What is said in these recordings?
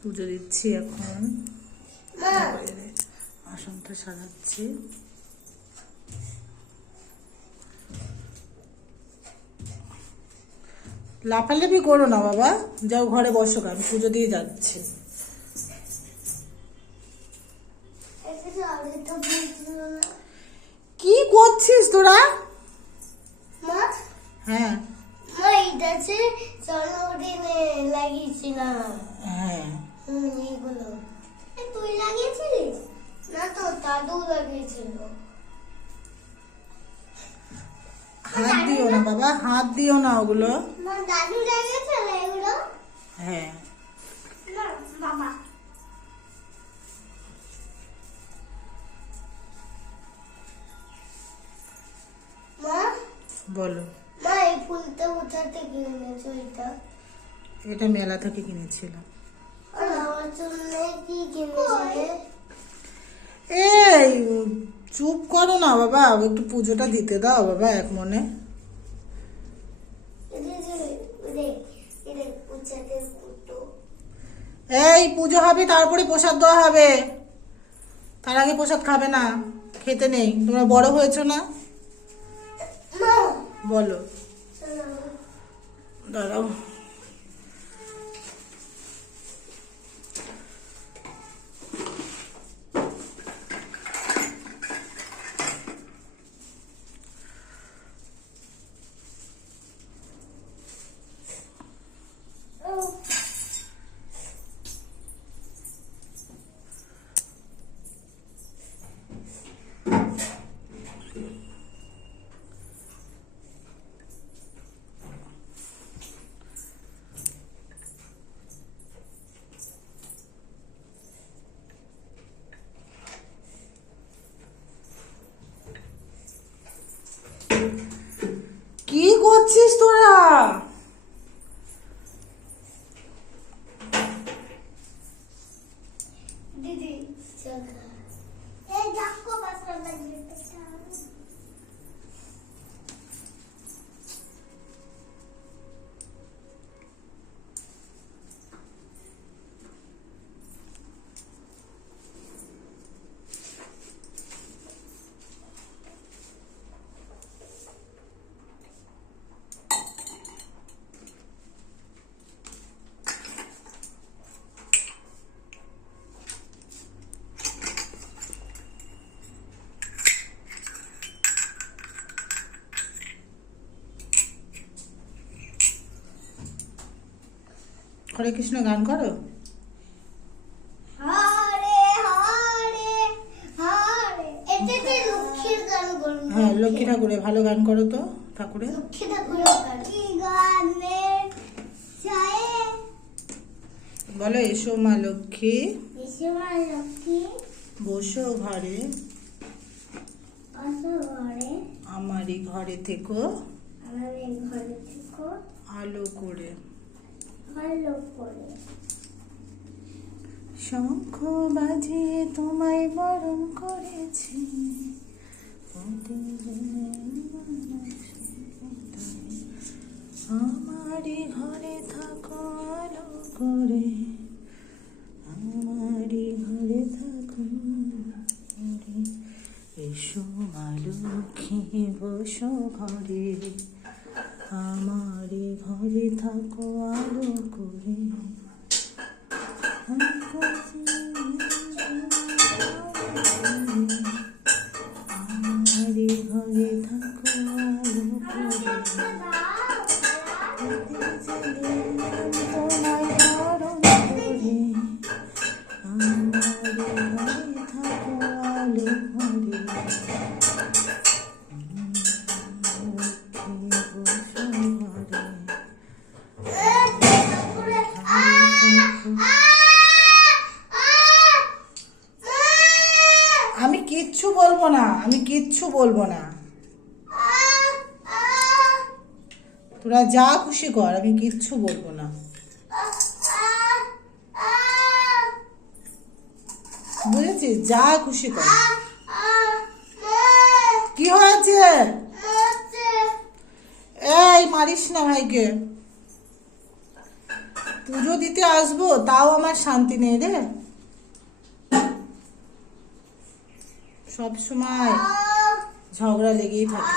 পুজো দিচ্ছি এখন, আসনটা সাজাচ্ছি। লাফালাফি করো না বাবা, যাও ঘরে বসো, আমি পুজো দিয়ে যাচ্ছি। কি করছিস তোরা? হ্যাঁ জন্মদিনে লাগিয়েছিলাম। হ্যাঁ এইগুলো তুই লাগিয়েছিলিস না? তো দাদু লাগিয়েছিল। হাত দিও না বাবা, হাত দিও না ওগুলো। দাদু লাগিয়েছিল এগুলো। হ্যাঁ বাবা মা বলো। মা এই ফুলটা কোথা থেকে এনেছো? এটা মেলা থেকে কিনেছিলাম। আর আমার জন্য কি কিনেছিলে? এই চুপ করো না বাবা, একটু পুজোটা দিতে দাও বাবা এক মনে। এই পুজো হবে, তারপরে প্রসাদ দেওয়া হবে, তার আগে প্রসাদ খাবে না, খেতে নেই। তোমরা বড় হয়েছো না? বলো। দাঁড়াও, কি করছিস তোরা? দিদি চল এই জাকো বাসা লাগবে। হরে কৃষ্ণ গান করো। হরে হরে হরে এটাতে লক্ষ্মীর গান করব। হ্যাঁ লক্ষ্মী ঠাকুরের ভালো গান করো তো, ঠাকুরের। লক্ষ্মী ঠাকুরের গান কি গানে চাই বলো, এসো মা লক্ষ্মী এসো মা লক্ষ্মী বসো ঘরে, বসো ঘরে, আমারই ঘরে থেকো আমাদের ঘরে থেকো আলো করে। ভালো করে শঙ্খ বাজিয়ে তোমায় বরণ করেছি, আমারই ঘরে থাকো আলো করে, আমারই ঘরে থাকো করে। এসো মা লক্ষ্মী বসো ঘরে, আমারই ঘরে থাকো আলো করে। আমারই ঘরে থাকো আলো করে, তোমায় বরণ করে, আমারই ঘরে থাকো আলো করে। আমি কিচ্ছু বলবো না, আমি কিচ্ছু বলবো না, তোরা যা খুশি কর, আমি কিচ্ছু বলবো না। বুঝেছিস? যা খুশি কর। কি হয়েছে? এই মারিস না ভাইকে। পুজো দিতে আসবো তাও আমার শান্তি নেই রে। সব সময় ঝগড়া লেগেই থাকে।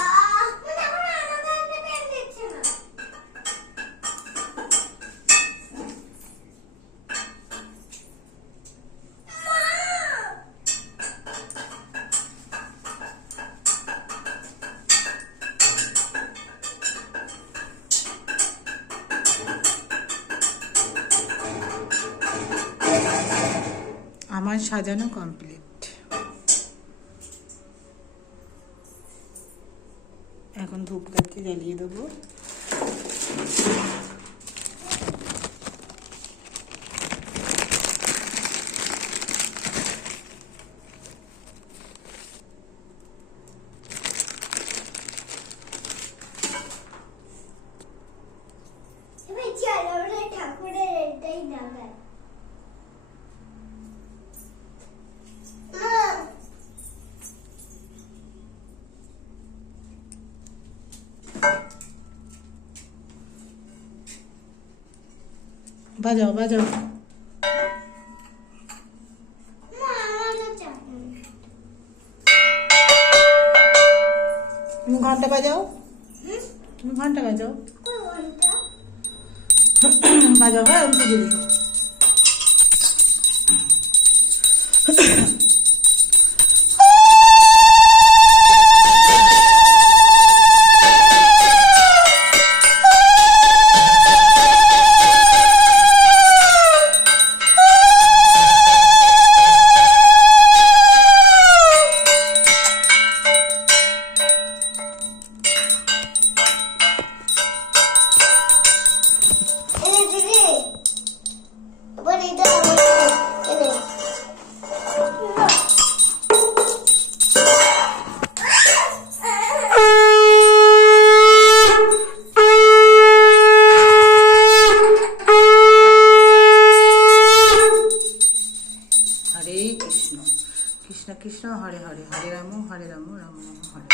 আমার সাজানো কমপ্লিট। এখন ধূপকাঠি জ্বালিয়ে দেবো। ঠাকুরের এটাই নাগাল। বাজাও বাজাও। তুমি ঘন্টা বাজাও, তুমি ঘন্টা বাজাও। বাজাও, হ্যাঁ আমি পুজো দিও। হরে কৃষ্ণ কৃষ্ণ কৃষ্ণ হরে হরে, হরে রাম রাম রাম হরে।